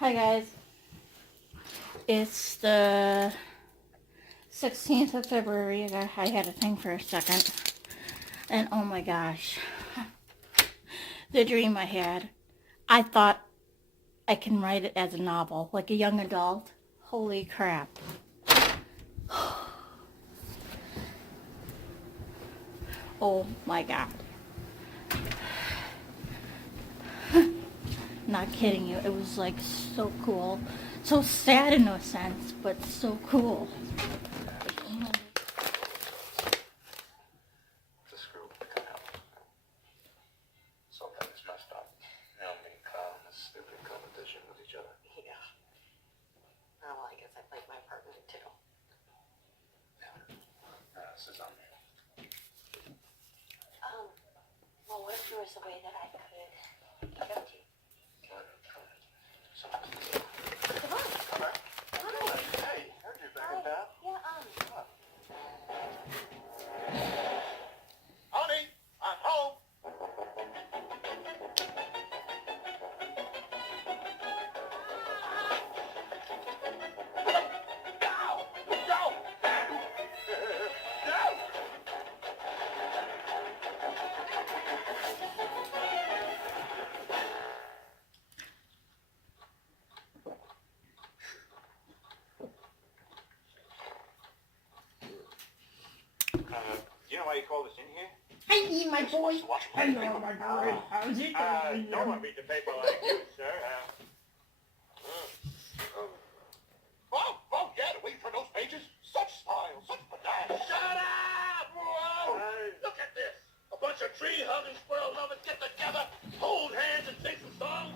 Hi guys, it's the 16th of February. I had to think for a second, and oh my gosh, the dream I had. I thought I can write it as a novel, like a young adult. Holy crap. Oh my god. Not kidding you, it was like so cool. So sad in a sense, but so cool. The screw something's messed up. You know, me and Kyle in this stupid competition with each other. Yeah. Oh, well, I guess I played my part in it too. This is on me. Well, what if there was a way that I could get you? Come on. Come back. Come on. Hey, heard you back in town. Yeah, Come on. Honey, I'm home. You know why you called us in here? Hey, my boy. Watch Hello, my boy. How's it going? No one read the paper like you, sir. Oh, yeah, to wait for those pages. Such style, such panache. Shut up! Whoa! Look at this. A bunch of tree-hugging, squirrel-loving get together, hold hands, and sing some songs.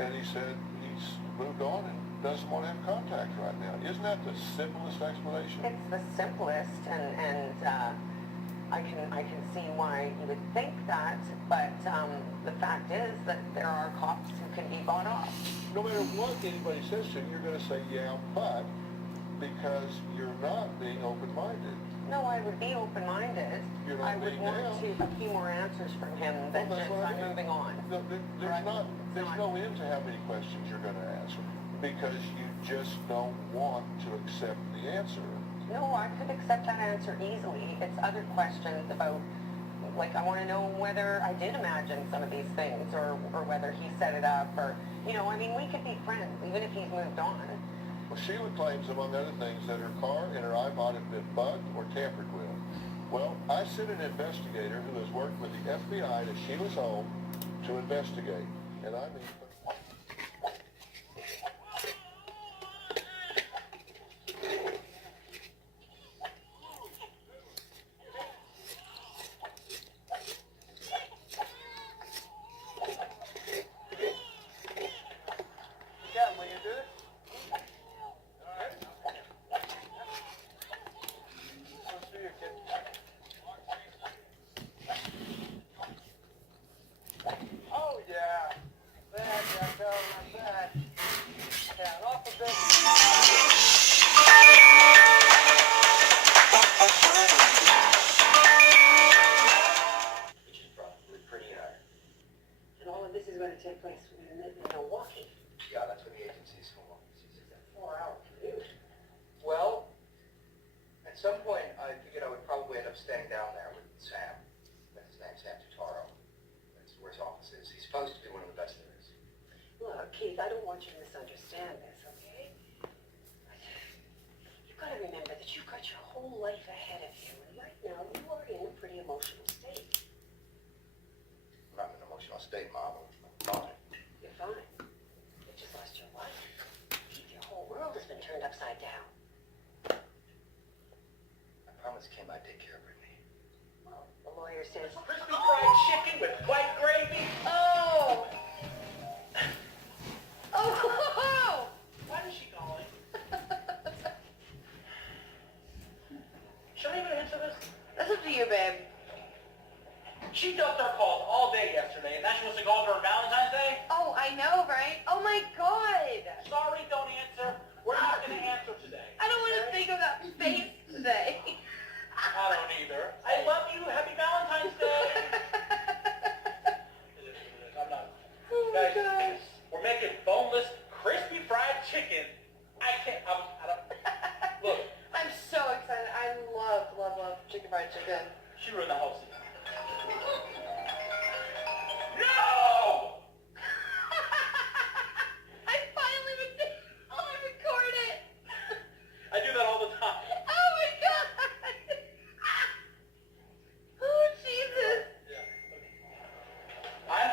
And he said he's moved on and doesn't want to have contact right now. Isn't that the simplest explanation? it's the simplest, and I can see why you would think that, but the fact is that there are cops who can be bought off. No matter what anybody says to you, you're going to say, yeah, but, because you're not being open-minded. No, I would be open-minded. You're not I would being want now. a few more answers from him than Well, that's just what I I'm mean. moving on. No, Right. there's no end to how many questions you're going to ask, because you just don't want to accept the answer. No, I could accept that answer easily. It's other questions about, like, I want to know whether I did imagine some of these things, or whether he set it up, or, I mean, we could be friends, even if he's moved on. Well, Sheila claims, among other things, that her car and her iPod have been bugged or tampered with. Well, I sent an investigator who has worked with the FBI to Sheila's home to investigate. And I mean... Yeah, will you do it? All right. Let's do your kid. Oh, yeah. Bad, tell my bad. Yeah, off a bit. Which is probably pretty hard. And all of this is going to take place in Milwaukee. Yeah, that's what the agency's for. It's a 4-hour commute. Well, at some point, I figured I would probably end up staying down there with Sam. That's his name, Sam Tutaro. That's where his office is. He's supposed to be one of the best there is. Look, Keith, I don't want you to misunderstand this, okay? You've got to remember that you've got your whole life ahead of you, and right now you are in a pretty emotional state. I'm not in an emotional state, Mom. I'm fine. You're fine. You just lost your wife. Keith, your whole world has been turned upside down. I promised Kim I'd take care of Brittany. Well, the lawyer says... Crispy fried chicken with white gravy? Oh! Oh! When is she calling? Should I even answer this? That's up to you, babe. She ducked our calls all day yesterday, and now she wants to call for her Valentine's Day? Oh, I know, right? Oh, my God! Sorry, don't answer. We're not going to answer today. I don't want to think of that face today. I don't either. I love you. Happy Valentine's Day. I'm not.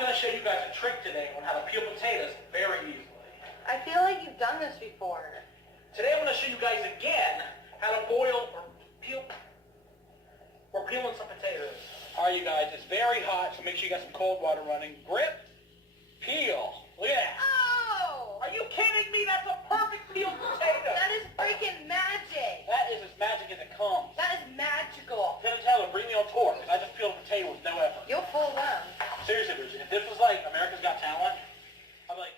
going to show you guys a trick today on how to peel potatoes very easily. I feel like you've done this before. Today I'm going to show you guys again how to boil or peel. We're peeling some potatoes. All right, you guys, it's very hot, so make sure you got some cold water running. Grip, peel. Look at that. Oh! Are you kidding me? That's a perfect peeled potato. That is freaking magic! That is as magic as it comes. That is magical. Penn Teller, bring me on tour, because I just peeled a potato with no effort. You'll fool them. Seriously, dude, if this was like America's Got Talent, I'd be like...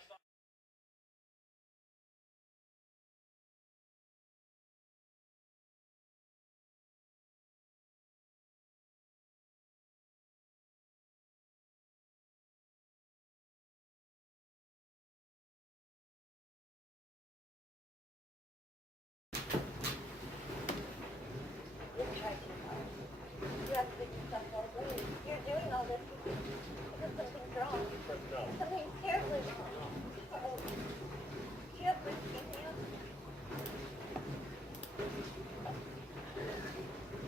You have to make yourself more brave. You're doing all this because something's wrong. Something's terribly wrong. Oh, do you have whiskey in you?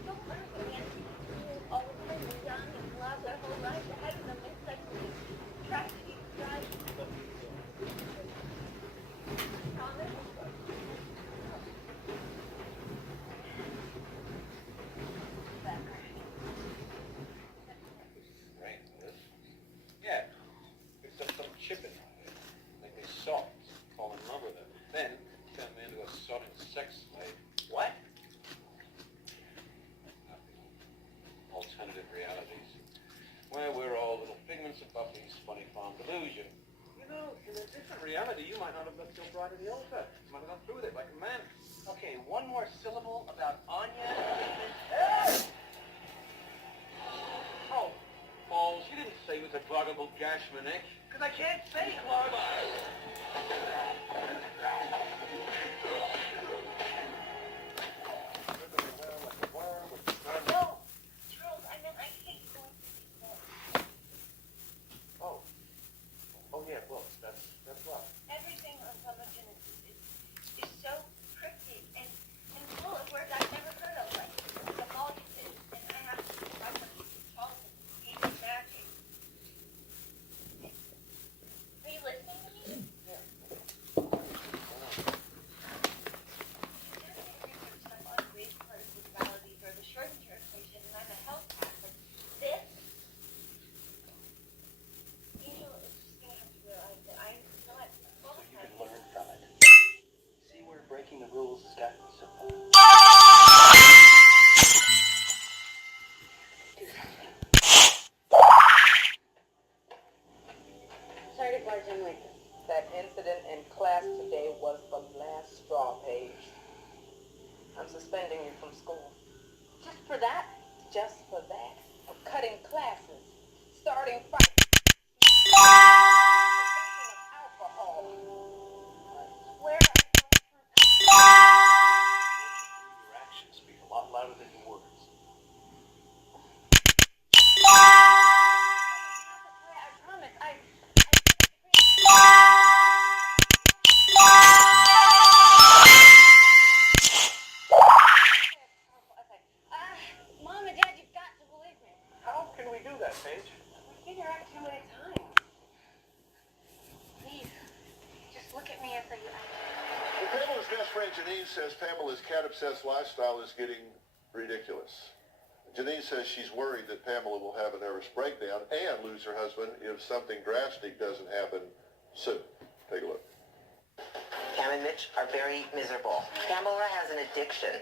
Don't learn from me. All the time you're young and will have their whole life ahead of them. It's like tragedy, right? Promise? Right, this? Yeah. Picked up some chipping on it. Make me soft. Fall in love with it. Then turn me into a sodding sex slave. What? Alternative realities. Where we're all little pigments of Buffy's funny farm delusion. You know, in a different reality, you might not have left your bride at the altar. You might have gone through with it like a man. Okay, one more syllable about Anya. Oh, balls, you didn't say it was a cloggable gash, Nick. Because I can't say clog. No. Charles, I meant I hate going to these books. Oh. Oh, yeah, books. That's rough. Everything on Publican is so cryptic and full of words I've never heard of, like the voluses, and I have to write them to Charles and even magic. Are you listening to me? Yeah. Breaking the rules has gotten so far. Sorry to barge in like this. That incident in class today was the last straw, Paige. I'm suspending you from school. Just for that? Just for that. For cutting classes. Starting fights. Alcohol. I swear Your actions speak a lot louder than your words. I promise. I Mom and Dad, you've got to believe me. How can we do that, Paige? We figure out too many times. Please, just look at me after you act. Well, Pamela's best friend Janine says Pamela's cat-obsessed lifestyle is getting ridiculous. Janine says she's worried that Pamela will have a nervous breakdown and lose her husband if something drastic doesn't happen soon. Take a look. Pam and Mitch are very miserable. Pamela has an addiction.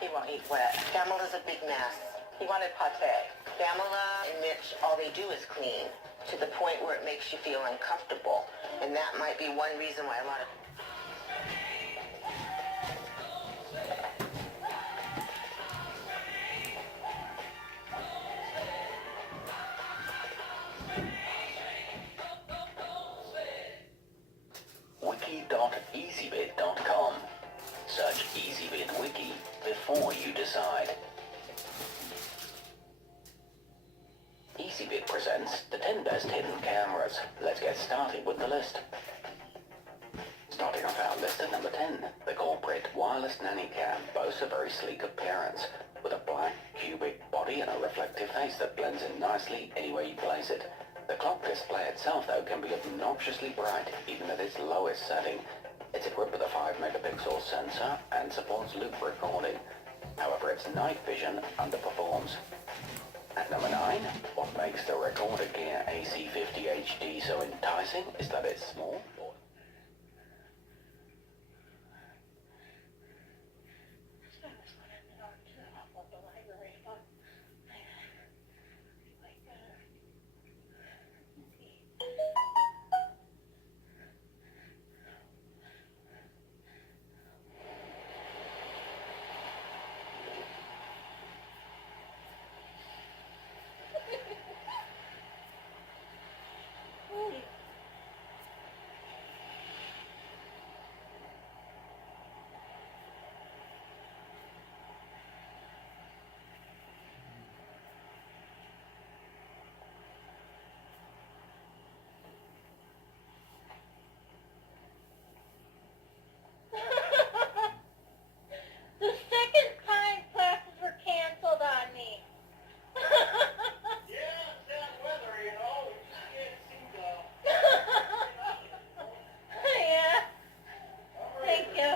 He won't eat wet. Pamela's a big mess. He wanted pate. Pamela and Mitch, all they do is clean to the point where it makes you feel uncomfortable. And that might be one reason why a lot of... wiki.easybit.com. Search EasyBit Wiki before you decide. EasyBit presents the 10 best hidden cameras. Let's get started with the list. Starting off our list at number 10, the corporate wireless nanny cam boasts a very sleek appearance with a black cubic body and a reflective face that blends in nicely anywhere you place it. The clock display itself, though, can be obnoxiously bright, even at its lowest setting. It's equipped with a 5-megapixel sensor and supports loop recording. However, its night vision underperforms. At number 9, what makes the Recorder Gear AC50 HD so enticing is that it's small. The second time classes were canceled on me. Yeah, it's that weather, you know. We just can't seem to... Yeah. Thank you.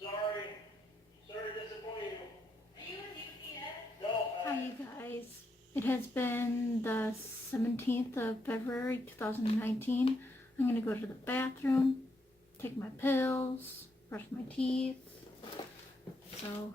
Sorry. Sorry to disappoint you. Hi you guys. It has been the 17th of February 2019. I'm going to go to the bathroom, take my pills, brush my teeth. So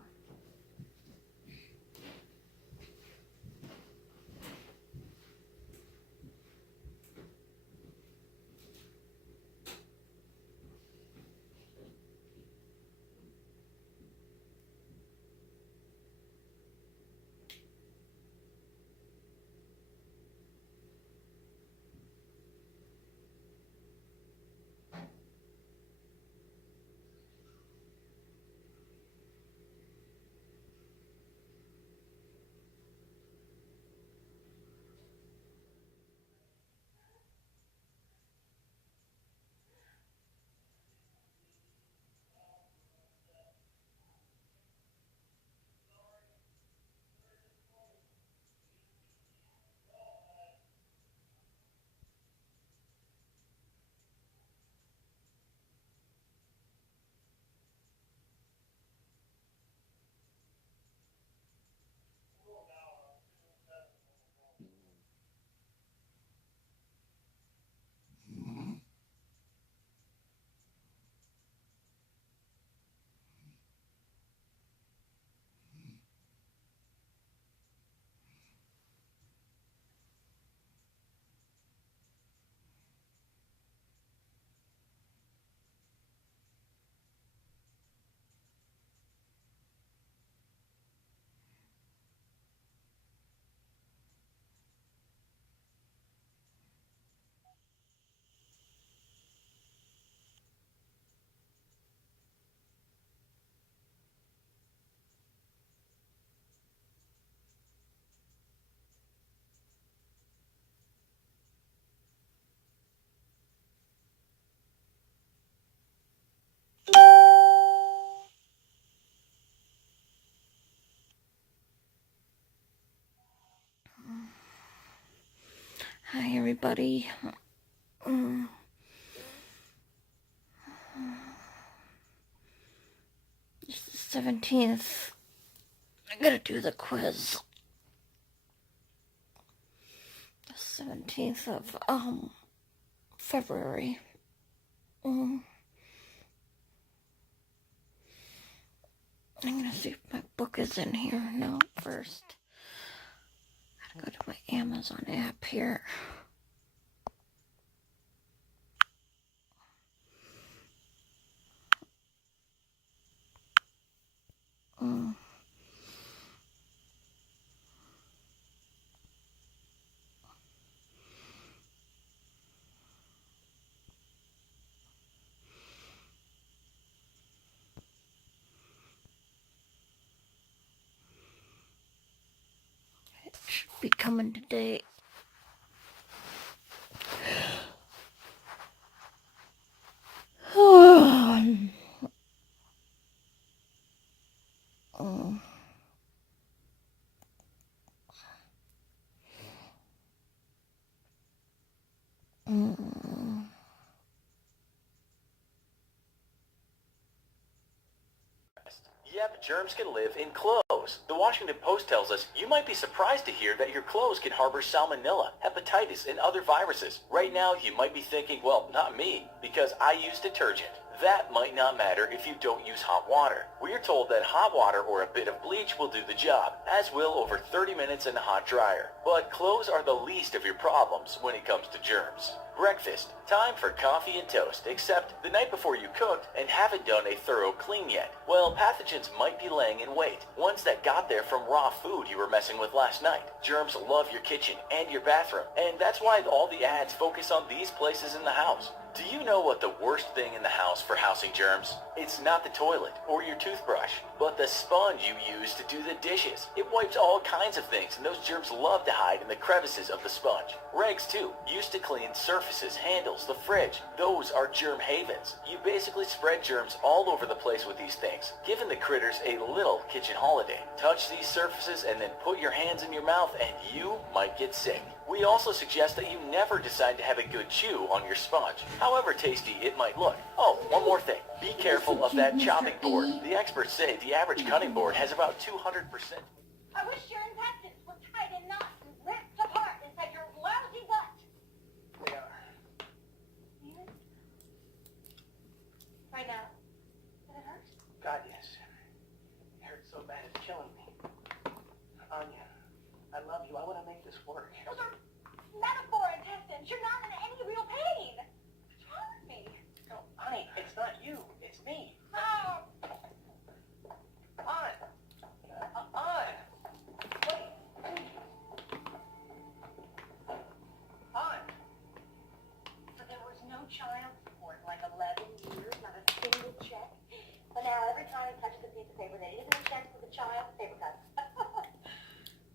hi everybody. It's the 17th. I gotta do the quiz. The 17th of February. I'm gonna see if my book is in here now first. Gotta go to my Amazon app here. It should be coming today. Yep, germs can live in clothes. The Washington Post tells us you might be surprised to hear that your clothes can harbor salmonella, hepatitis, and other viruses. Right now, you might be thinking, well, not me, because I use detergent. That might not matter if you don't use hot water. We're told that hot water or a bit of bleach will do the job, as will over 30 minutes in a hot dryer. But clothes are the least of your problems when it comes to germs. Breakfast. Time for coffee and toast, except the night before you cooked and haven't done a thorough clean yet. Well, pathogens might be laying in wait. Ones that got there from raw food you were messing with last night. Germs love your kitchen and your bathroom, and that's why all the ads focus on these places in the house. Do you know what the worst thing in the house for housing germs? It's not the toilet or your toothbrush, but the sponge you use to do the dishes. It wipes all kinds of things, and those germs love to hide in the crevices of the sponge. Rags, too, used to clean surfaces, handles, the fridge. Those are germ havens. You basically spread germs all over the place with these things, giving the critters a little kitchen holiday. Touch these surfaces and then put your hands in your mouth and you might get sick. We also suggest that you never decide to have a good chew on your sponge, however tasty it might look. Oh, one more thing. Be careful of that chopping board. The experts say the average cutting board has about 200%. I wish your intestines were tied in knots and ripped apart inside your lousy butt. They are. Steven? Right now. Did it hurt? God, yes. It hurts so bad it's killing me. Anya, I love you. I want to make this work. Those are metaphor intestines. You're not in any real pain. What's wrong with me? No, honey, it's not you. It's me. Oh. On. Wait. On. But there was no child support in like 11 years, not a single check. But now every time he touches a piece of paper that isn't a check for the child, paper cuts.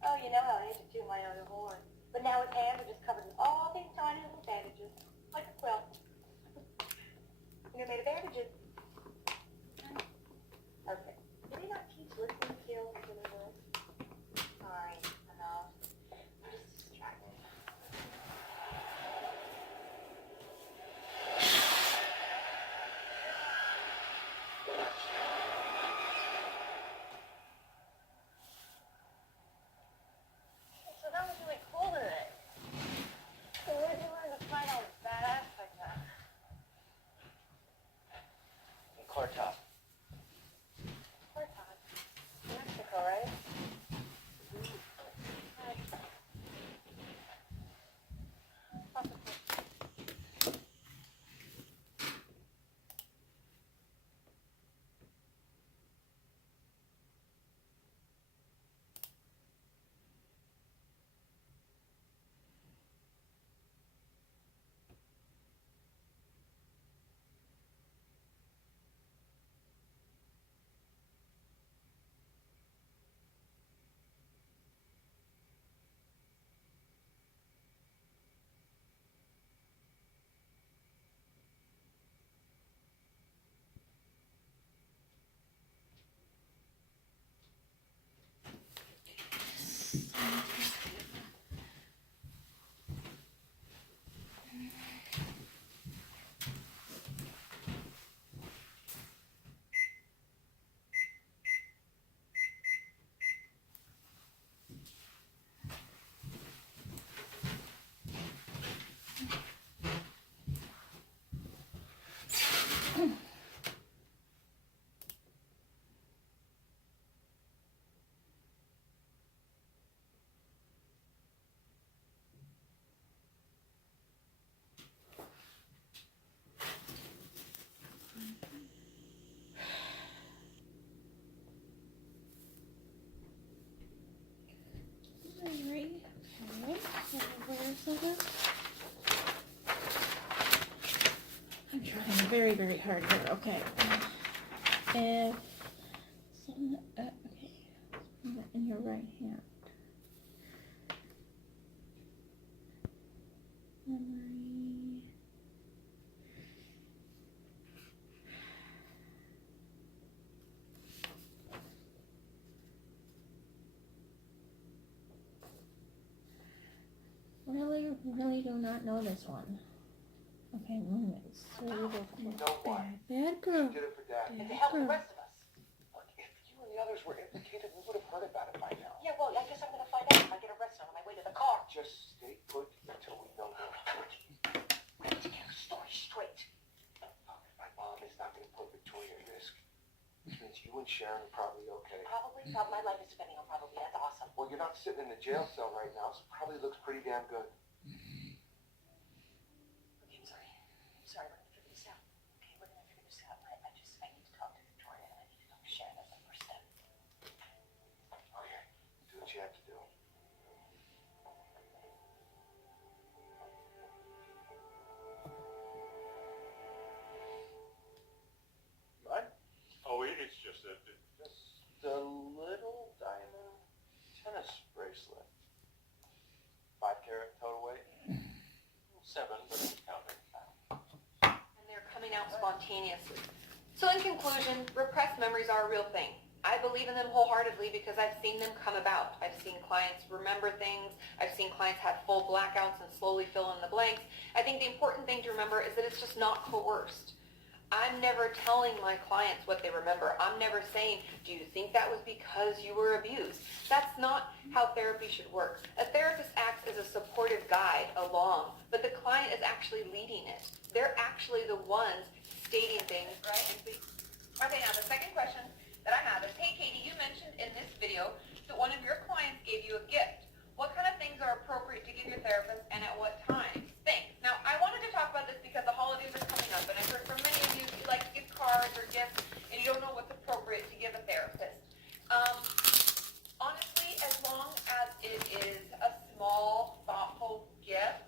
Oh, you know how I used to chew my own horn. But now his hands are just covered in all these tiny little bandages, like a quilt. You're made of bandages. Okay. Did they not teach listening skills in the world? Sorry, enough. I'm just distracted. So that was really cool today. So where did you learn to fight all badass like that? In Clartop. Cortad. Mexico, right? I'm trying very, very hard here. Okay. If some, okay, put that in your right hand. Memory. Really do not know this one. Okay, movement. So You know why? bad girl. She did it for Dad. And to help the rest of us. Look, if you you and Sharon are probably okay. Probably. My life is depending on probably. That's awesome. Well, you're not sitting in the jail cell right now, so it probably looks pretty damn good. Okay, I'm sorry. We're gonna figure this out. Okay, we're gonna figure this out. I need to talk to Victoria and I need to talk to Sharon. That's the first step. Okay, do what you have to do. What? Oh, it's just a little diamond tennis bracelet. 5-carat total weight. 7, but I'm counting. And they're coming out spontaneously. So in conclusion, repressed memories are a real thing. I believe in them wholeheartedly because I've seen them come about. I've seen clients remember things. I've seen clients have full blackouts and slowly fill in the blanks. I think the important thing to remember is that it's just not coerced. I'm never telling my clients what they remember. I'm never saying, do you think that was because you were abused? That's not how therapy should work. A therapist acts as a supportive guide along, but the client is actually leading it. They're actually the ones stating things, right? Okay, now the second question that I have is, hey Katie, you mentioned in this video that one of your clients gave you a gift. What kind of things are appropriate to give your therapist and at what times? Thanks. Now, I wanted to talk about this because the holidays are coming up, and I've heard from many of you like to give cards or gifts, and you don't know what's appropriate to give a therapist. Honestly, as long as it is a small, thoughtful gift,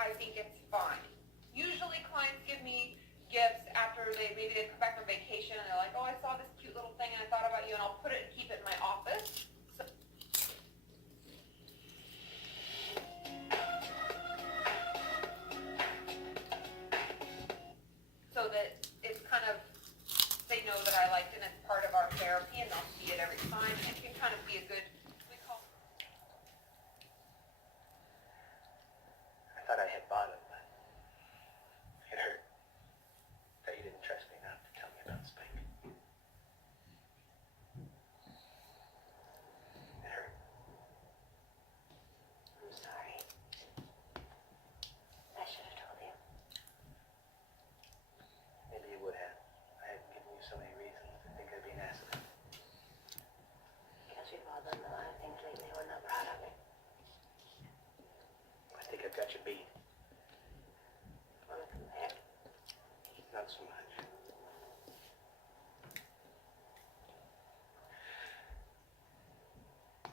I think it's fine. Usually clients give me gifts after maybe they come back from vacation, and they're like, oh, I saw this cute little thing, and I thought about you, and I'll put it and keep it in my office. So that it's kind of, they know that I liked it and it's part of our therapy and they'll see it every time and it can kind of be a good, we call. I thought I hit bottom, but it hurt that you didn't trust me enough to tell me about Spike. It hurt. I'm sorry. I should have told you. Maybe you would have. I hadn't given you so many reasons to think I'd be an asshole. Because you've all done a lot of things lately we're not proud of. I think I've got you beat. Wanna come back? Not so much.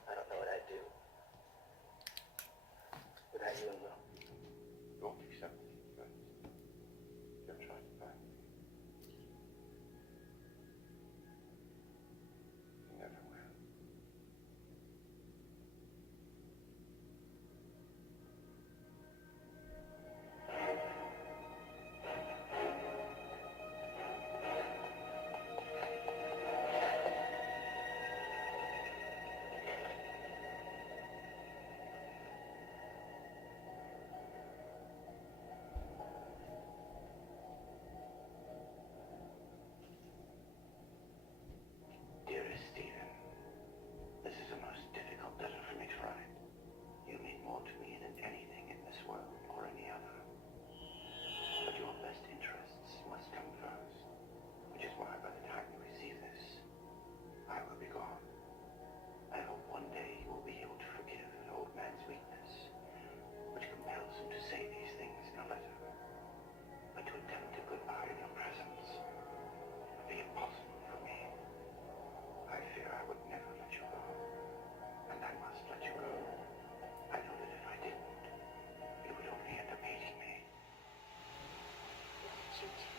I don't know what I'd do without you and Will. Don't accept it, but you're trying to find me. You never will. Dearest Stephen, this is the most difficult letter for me to write. You mean more to me than anything in this world or any other. But your best interests must come first, which is why by the time you receive this, I will be gone. I hope one day you will be able to forgive an old man's weakness, which compels him to say these things in a letter. But to attempt a goodbye in your presence would be impossible for me. I fear I would never let you go, and I must let you go. I know that if I didn't, you would only end up hating me. What did you do?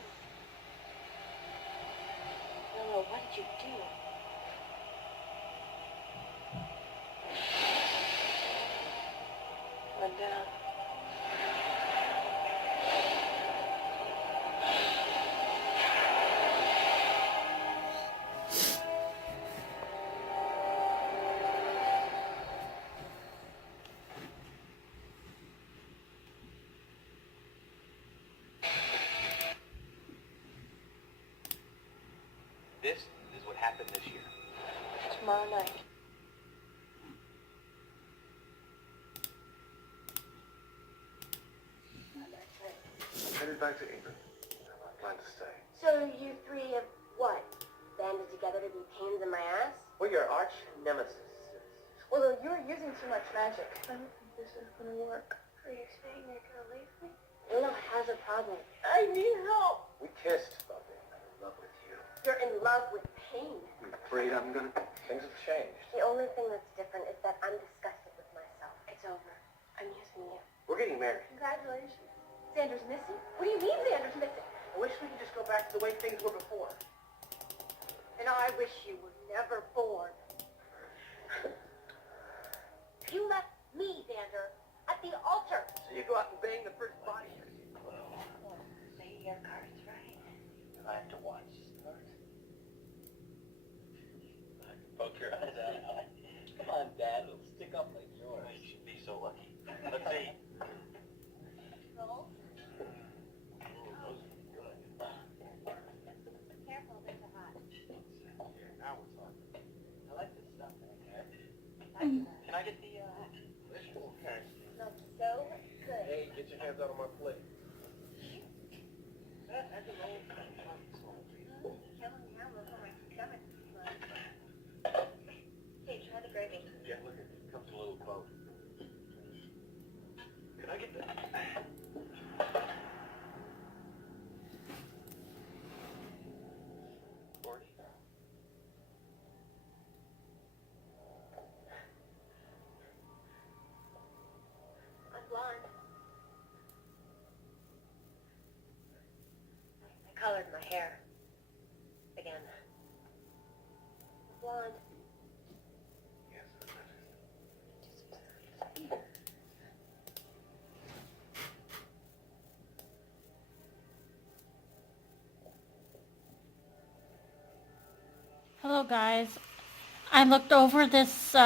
No, what did you do? Linda. This is what happened this year. Tomorrow night. I'm headed back to England. I plan to stay. So you three have what? Banded together to to be pains in my ass? We're your arch nemesis. Well, you're using too much magic. I don't think this is gonna work. Are you saying you're gonna leave me? Willow has a problem. I need help. We kissed, Buffy. I'm in love with you. You're in love with pain. I'm afraid I'm gonna... Things have changed. The only thing that's different is that I'm disgusted with myself. It's over. I'm using you. We're getting married. Congratulations. Xander's missing? What do you mean Xander's missing? I wish we could just go back to the way things were before. And I wish you were never born. You left me, Xander, at the altar. So you go out and bang the first body. Say your cards right. I have to watch this part. I can poke your eyes out. Come on, Dad. It'll stick up like yours. You should be so lucky. Let's see. Roll. Careful, there's a hot. Yeah, now we're talking. I like this stuff. Can I get the, Okay. Smells so good. Hey, get your hands out of my plate. Hey, try the gravy. Yeah, look, it comes in a little boat. can I get that? I'm blonde. I colored my hair. Again. I'm blonde. Hello guys. I looked over this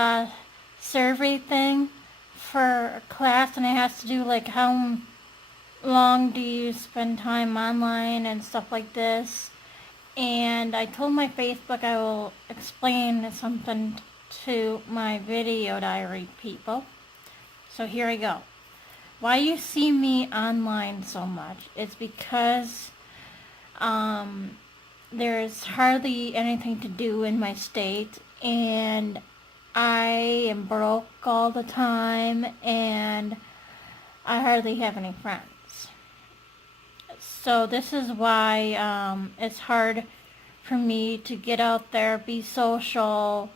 survey thing for a class, and it has to do like how long do you spend time online and stuff like this. And I told my Facebook I will explain something to my video diary people. So here I go. Why you see me online so much is because there's hardly anything to do in my state, and I am broke all the time, and I hardly have any friends. So this is why it's hard for me to get out there, be social,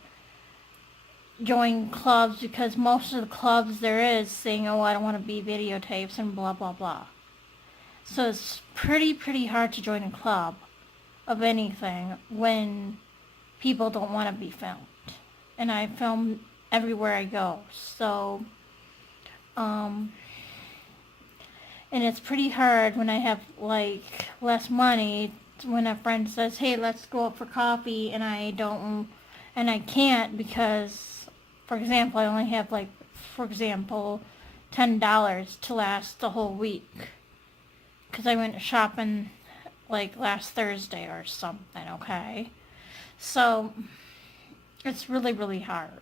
join clubs, because most of the clubs there is saying, oh, I don't want to be videotapes and blah blah blah. So it's pretty hard to join a club of anything when people don't want to be filmed. And I film everywhere I go. So and it's pretty hard when I have like less money, when a friend says, hey, let's go out for coffee, and I can't because, for example, I only have like, for example, $10 to last the whole week, because I went shopping like last Thursday or something, okay? So it's really hard.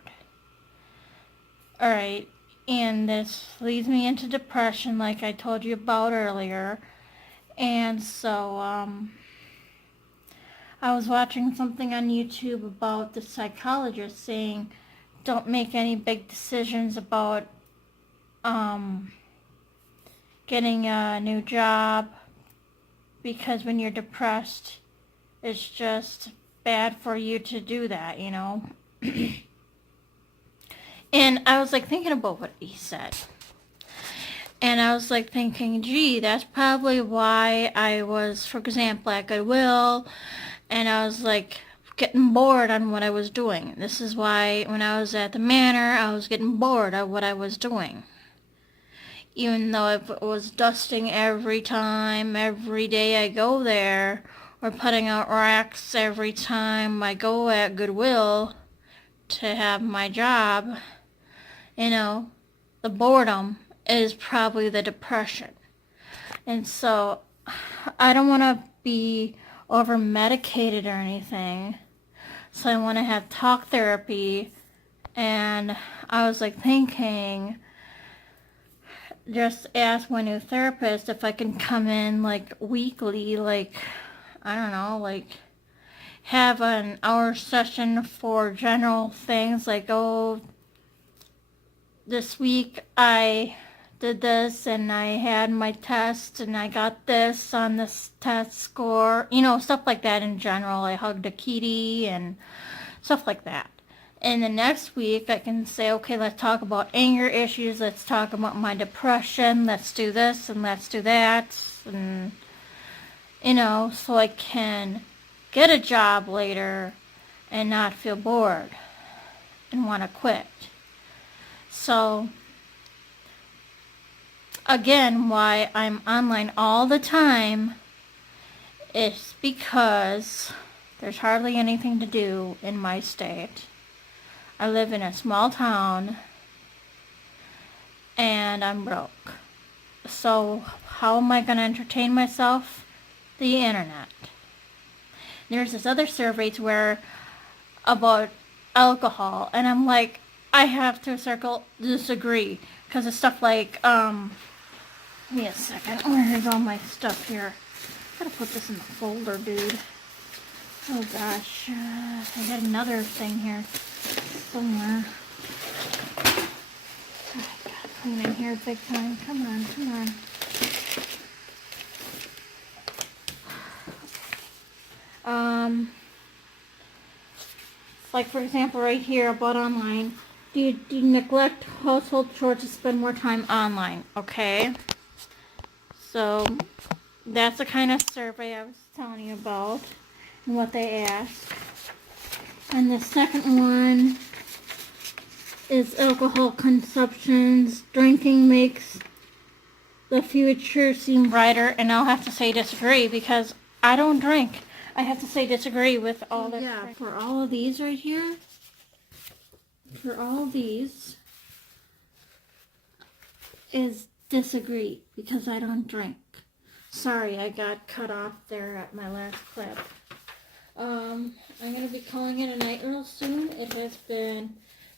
Alright, and this leads me into depression like I told you about earlier. And so I was watching something on YouTube about the psychologist saying don't make any big decisions about getting a new job, because when you're depressed, it's just bad for you to do that, you know. And I was like thinking about what he said. And I was like thinking, gee, that's probably why I was, for example, at Goodwill, and I was like getting bored on what I was doing. This is why when I was at the manor, I was getting bored of what I was doing. Even though if it was dusting every day I go there, or putting out racks every time I go at Goodwill to have my job, you know, the boredom is probably the depression. And so I don't want to be over medicated or anything, so I want to have talk therapy. And I was like thinking, just ask my new therapist if I can come in like weekly, like, I don't know, like have an hour session for general things like, oh, this week I did this and I had my test and I got this on this test score, you know, stuff like that in general. I hugged a kitty and stuff like that. And the next week I can say, okay, let's talk about anger issues, let's talk about my depression, let's do this and let's do that, and you know, so I can get a job later and not feel bored and want to quit. So again, why I'm online all the time is because there's hardly anything to do in my state. I live in a small town and I'm broke. So how am I going to entertain myself? The internet. There's this other surveys where about alcohol, and I'm like, I have to disagree, because it's stuff like, give me a second, where's all my stuff here? Gotta put this in the folder, dude. Oh gosh, I had another thing here somewhere. I gotta clean in here big time. Come on, come on. Like for example right here about online, do you neglect household chores to spend more time online? Okay, so that's the kind of survey I was telling you about and what they ask. And the second one is alcohol consumptions. Drinking makes the future seem brighter, and I'll have to say disagree because I don't drink. I have to say disagree with all this. Yeah, for all of these right here, for all these is disagree because I don't drink. Sorry, I got cut off there at my last clip. I'm going to be calling it a night real soon. It has been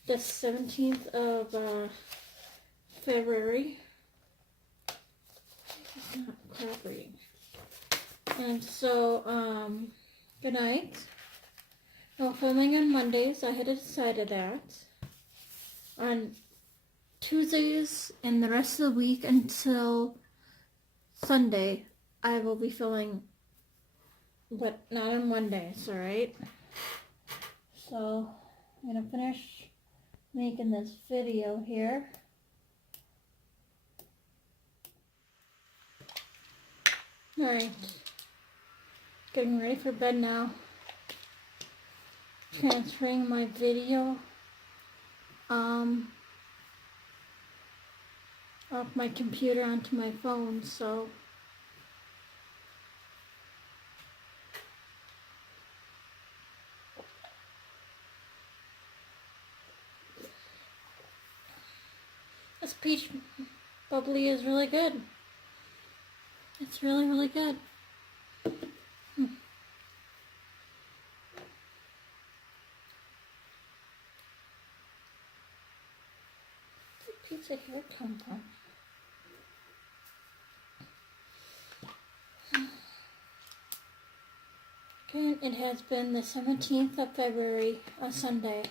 the 17th of February. It's not cooperating. And so, good night. No filming on Mondays. I had decided that. On Tuesdays and the rest of the week until Sunday, I will be filming, but not on Mondays, alright? So, I'm going to finish making this video here. Alright. Getting ready for bed now. Transferring my video off my computer onto my phone, so this peach bubbly is really good. It's really, really good. Where's the pizza here come from? Okay, it has been the 17th of February, a Sunday.